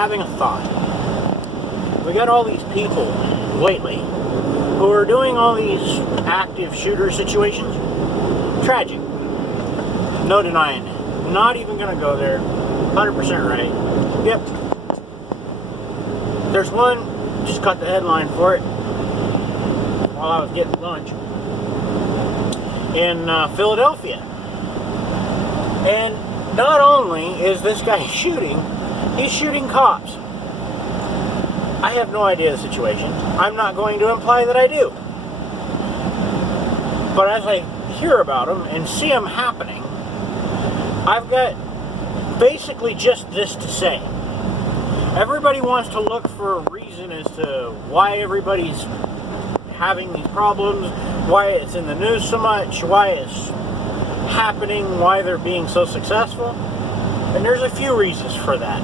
having a thought. We got all these people lately who are doing all these active shooter situations. Tragic. No denying it. Not even going to go there. 100% right. Yep. There's one, just cut the headline for it while I was getting lunch, in Philadelphia. And not only is this guy shooting, he's shooting cops. I have no idea the situation. I'm not going to imply that I do. But as I hear about them and see them happening, I've got basically just this to say. Everybody wants to look for a reason as to why everybody's having these problems, why it's in the news so much, why it's happening, why they're being so successful. And there's a few reasons for that,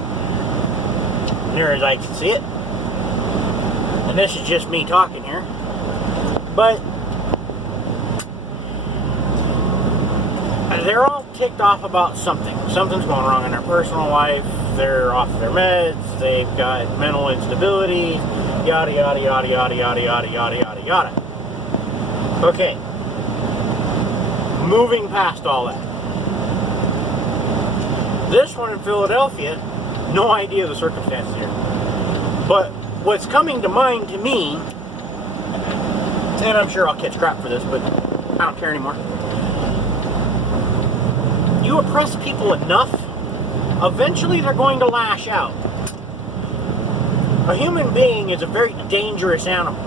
near as I can see it. And this is just me talking here. But they're all ticked off about something. Something's going wrong in their personal life. They're off their meds. They've got mental instability. Yada, yada, yada, yada, yada, yada, yada, yada, yada. Okay. Moving past all that. This one in Philadelphia, no idea the circumstances here. But what's coming to mind to me, and I'm sure I'll catch crap for this, but I don't care anymore. You oppress people enough, eventually they're going to lash out. A human being is a very dangerous animal,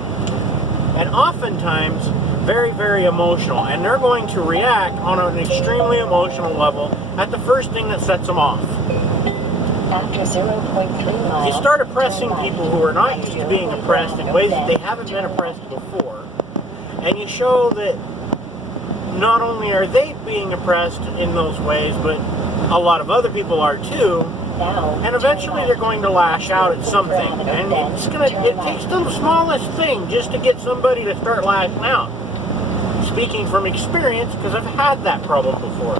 and oftentimes very, very emotional, and they're going to react on an extremely emotional level at the first thing that sets them off. After 0.3 miles, You start oppressing people who are not used to being oppressed in ways that they haven't been oppressed before, and you show that not only are they being oppressed in those ways, but a lot of other people are too, and eventually they're going to lash out at something. And it takes the smallest thing just to get somebody to start lashing out. Speaking from experience, because I've had that problem before.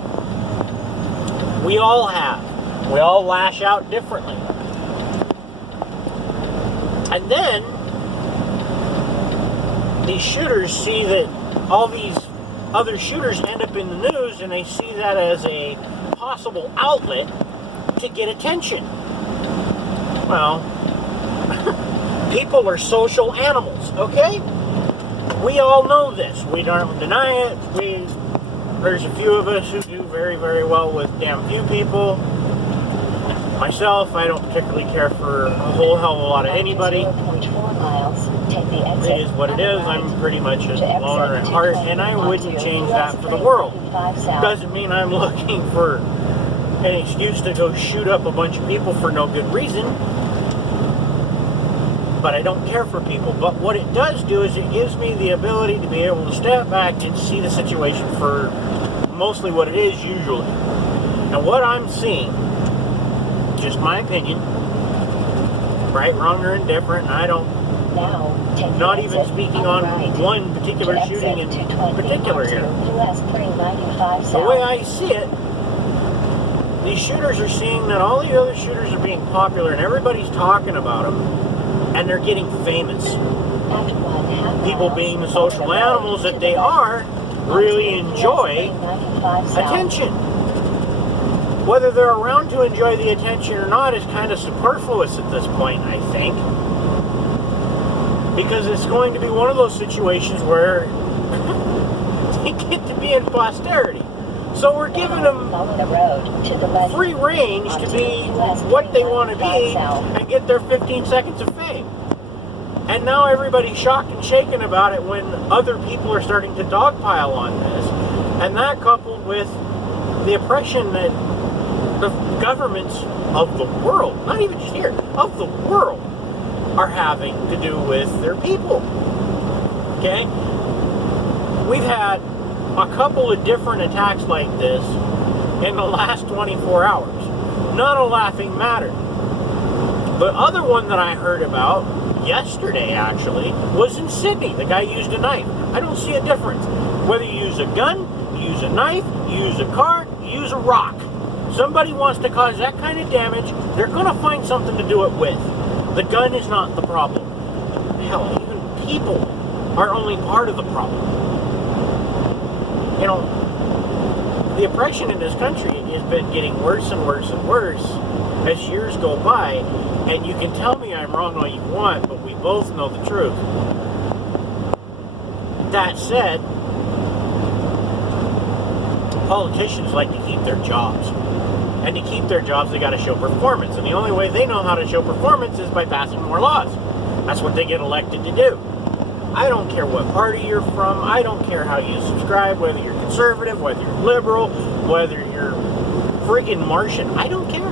We all have. We all lash out differently. And then these shooters see that all these other shooters end up in the news, and they see that as a possible outlet to get attention. Well, people are social animals, okay? We all know this. We don't deny it. There's a few of us who do very, very well with damn few people. Myself, I don't particularly care for a whole hell of a lot of anybody. It is what it is. I'm pretty much a loner at heart, and I wouldn't change that for the world. Doesn't mean I'm looking for an excuse to go shoot up a bunch of people for no good reason. But I don't care for people. But what it does do is it gives me the ability to be able to step back and see the situation for mostly what it is usually. And what I'm seeing, just my opinion, right, wrong, or indifferent, I don't, not even speaking on one particular shooting in particular here. The way I see it, these shooters are seeing that all the other shooters are being popular and everybody's talking about them, and they're getting famous. People, being the social animals that they are, really enjoy attention. Whether they're around to enjoy the attention or not is kind of superfluous at this point, I think. Because it's going to be one of those situations where they get to be in posterity. So we're giving them free range to be what they want to be and get their 15 seconds of fame. And now everybody's shocked and shaken about it when other people are starting to dogpile on this. And that coupled with the oppression that the governments of the world, not even just here, of the world, are having to do with their people. Okay? We've had a couple of different attacks like this in the last 24 hours. Not a laughing matter. The other one that I heard about yesterday, actually, was in Sydney. The guy used a knife. I don't see a difference. Whether you use a gun, you use a knife, you use a car, you use a rock. somebody wants to cause that kind of damage, they're going to find something to do it with. The gun is not the problem. Hell, even people are only part of the problem. You know, the oppression in this country has been getting worse and worse and worse as years go by, and you can tell me I'm wrong all you want, but we both know the truth. That said, politicians like to keep their jobs. And to keep their jobs, they got to show performance. And the only way they know how to show performance is by passing more laws. That's what they get elected to do. I don't care what party you're from. I don't care how you subscribe, whether you're conservative, whether you're liberal, whether you're freaking Martian. I don't care.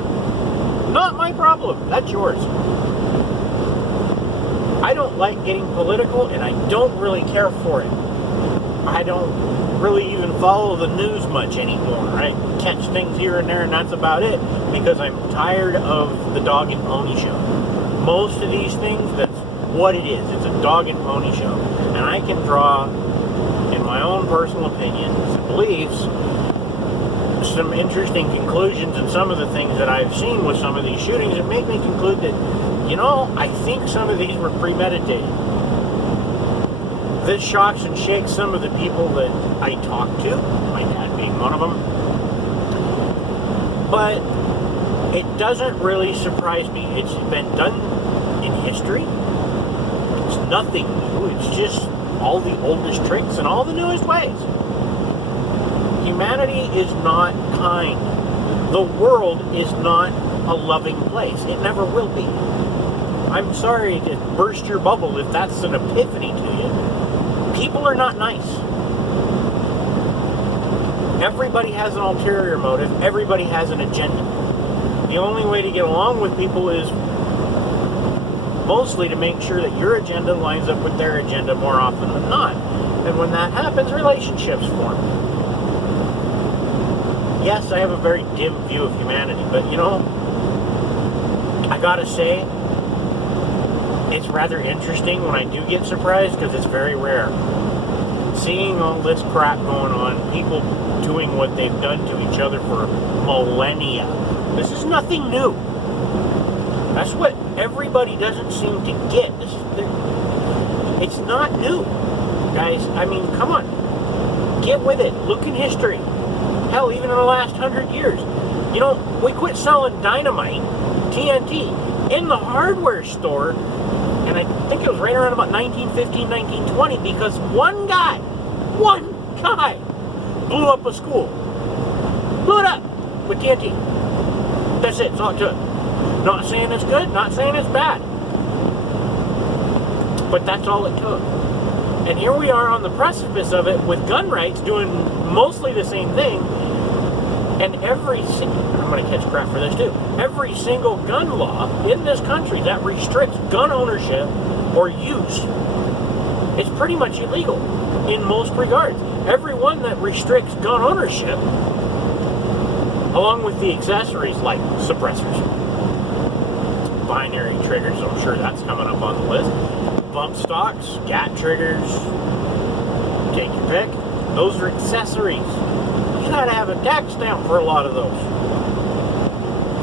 Not my problem. That's yours. I don't like getting political, and I don't really care for it. I don't really even follow the news much anymore. I catch things here and there, and that's about it, because I'm tired of the dog and pony show. Most of these things, that's what it is. It's a dog and pony show. And I can draw, in my own personal opinions and beliefs, some interesting conclusions in some of the things that I've seen with some of these shootings that make me conclude that, you know, I think some of these were premeditated. This shocks and shakes some of the people that I talk to, my dad being one of them. But it doesn't really surprise me. It's been done in history. It's nothing new. It's just all the oldest tricks and all the newest ways. Humanity is not kind. The world is not a loving place. It never will be. I'm sorry to burst your bubble if that's an epiphany to you. People are not nice. Everybody has an ulterior motive. Everybody has an agenda. The only way to get along with people is mostly to make sure that your agenda lines up with their agenda more often than not. And when that happens, relationships form. Yes, I have a very dim view of humanity, but you know, I gotta say, it's rather interesting when I do get surprised, because it's very rare. Seeing all this crap going on, people doing what they've done to each other for millennia. This is nothing new. That's what everybody doesn't seem to get. It's not new, guys. I mean, come on. Get with it. Look in history. Hell, even in the last 100 years. You know, we quit selling dynamite, TNT, in the hardware store, and I think it was right around about 1915, 1920, because one guy blew up a school. Blew it up with TNT. That's it. That's all it took. Not saying it's good, not saying it's bad. But that's all it took. And here we are on the precipice of it with gun rights doing mostly the same thing. And I'm going to catch crap for this too. Every single gun law in this country that restricts gun ownership or use is pretty much illegal in most regards. Every one that restricts gun ownership, along with the accessories like suppressors, binary triggers, I'm sure that's coming up on the list, bump stocks, gat triggers, take your pick, those are accessories. You gotta have a tax stamp for a lot of those.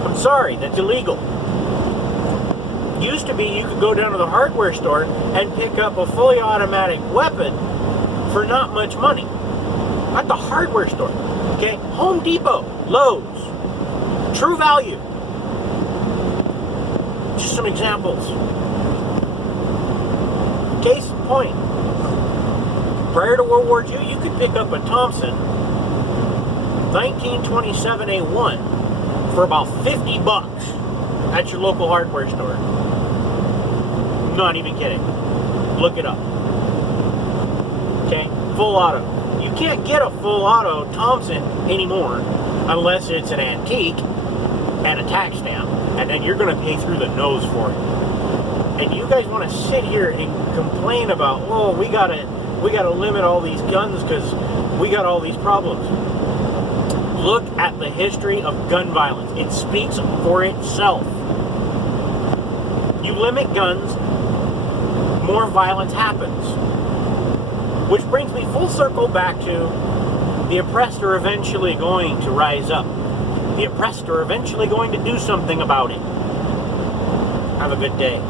I'm sorry, that's illegal. Used to be you could go down to the hardware store and pick up a fully automatic weapon for not much money. At the hardware store. Okay? Home Depot, Lowe's, True Value. Just some examples. Case in point. Prior to World War II, you could pick up a Thompson 1927A1 for about $50 at your local hardware store. Not even kidding. Look it up. Okay? Full auto. You can't get a full auto Thompson anymore unless it's an antique and a tax stamp, and then you're going to pay through the nose for it. And you guys want to sit here and complain about, oh, we gotta limit all these guns because we got all these problems. Look at the history of gun violence. It speaks for itself. You limit guns, more violence happens. Which brings me full circle back to the oppressed are eventually going to rise up. the oppressed are eventually going to do something about it. Have a good day.